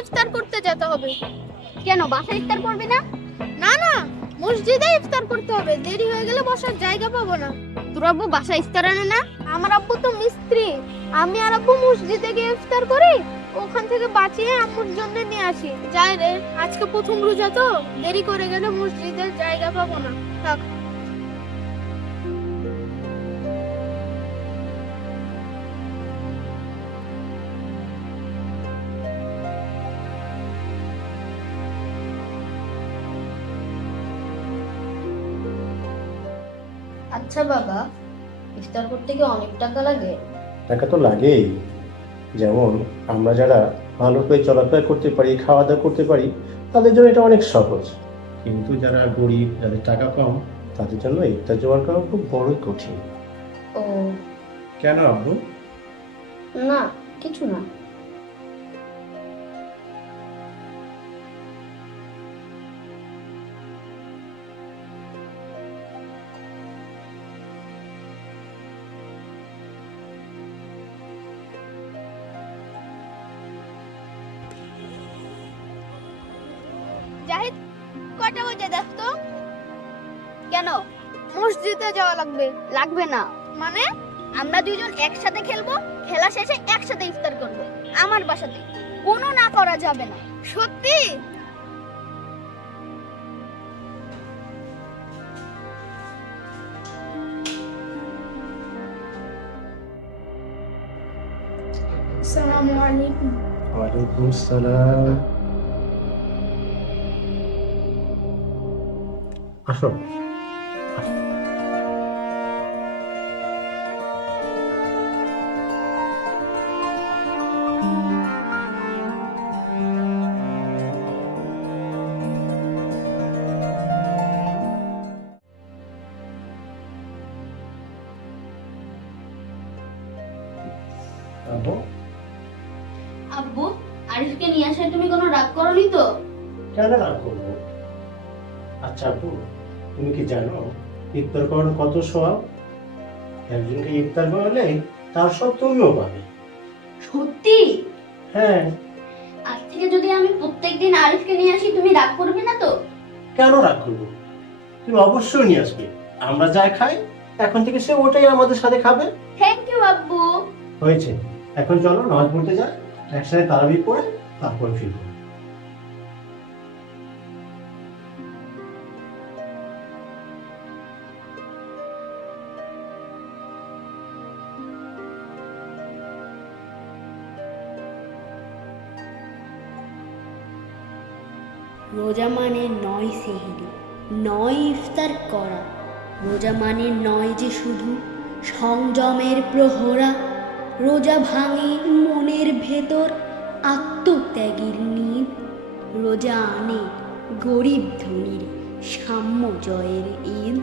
ইফতার করতে হবে। কেন বাসায় মসজিদে ইফতার করতে হবে দেরি হয়ে গেলে বসার জায়গা পাবো না। তোর বাসায় ইফতার আনে না? আমার আব্বু তো মিস্ত্রি আমি আর আব্বু মসজিদে গিয়ে ইফতার করি ওখান থেকে বাঁচিয়ে আম্মুর জন্য নিয়ে আসি। যাই রে আজকে প্রথম রোজা তো দেরি করে গেলে মসজিদের জায়গা পাবো না। থাক। আচ্ছা বাবা ইফতার করতে কি অনেক টাকা লাগে? টাকা তো লাগেই। যেমন আমরা যারা ভালো করে চলাফেরা করতে পারি খাওয়া দাওয়া করতে পারি তাদের জন্য এটা অনেক সহজ। কিন্তু যারা গরিব যাদের টাকা কম তাদের জন্য ইফতার জোগাড় করা খুব বড়ই কঠিন। ও। কেন আব্বু? না কিছু না। কয়টা বাজে দেখ তো? কেন? মসজিদে যাওয়া লাগবে। লাগবে না। মানে? আমরা দুইজন একসাথে খেলব খেলা শেষে একসাথে ইফতার করব। আমার বাসাতে কোনো না করা যাবে না। সত্যি? আসসালামু আলাইকুম। ওয়ালাইকুম সালাম। আসো। আব্বু? আব্বু আরিফকে নিয়ে আসায় তুমি কোনো রাগ করনি তো? কেন রাগ করব? আচ্ছা আপু তুমি কি জানো ইফতার করার কত সোয়াব একজনকে ইফতার করালে তার সব তুমিও পাবে। সত্যি? হ্যাঁ। আজ থেকে যদি আমি প্রত্যেকদিন আরিফকে নিয়ে আসি তুমি রাগ করবে না তো? কেন রাগ করব? তুমি অবশ্যই নিয়ে আসবে। আমরা যা খাই এখন থেকে সে ওটাই আমাদের সাথে খাবে। থ্যাংক ইউ আব্বু। হয়েছে। এখন চলো নামাজ পড়তে যাই একসাথে তারাবি পড়ে তারপরে ফিরবো। রোজা মানে নয় সেহেরি, নয় ইফতার করা। রোজা মানে নয় যে শুধু সংযমের প্রহরা, রোজা ভাঙে মনের ভেতর আত্মত্যাগের নীল। রোজা আনে গরিব ধনির সাম্য জয়ের ঈদ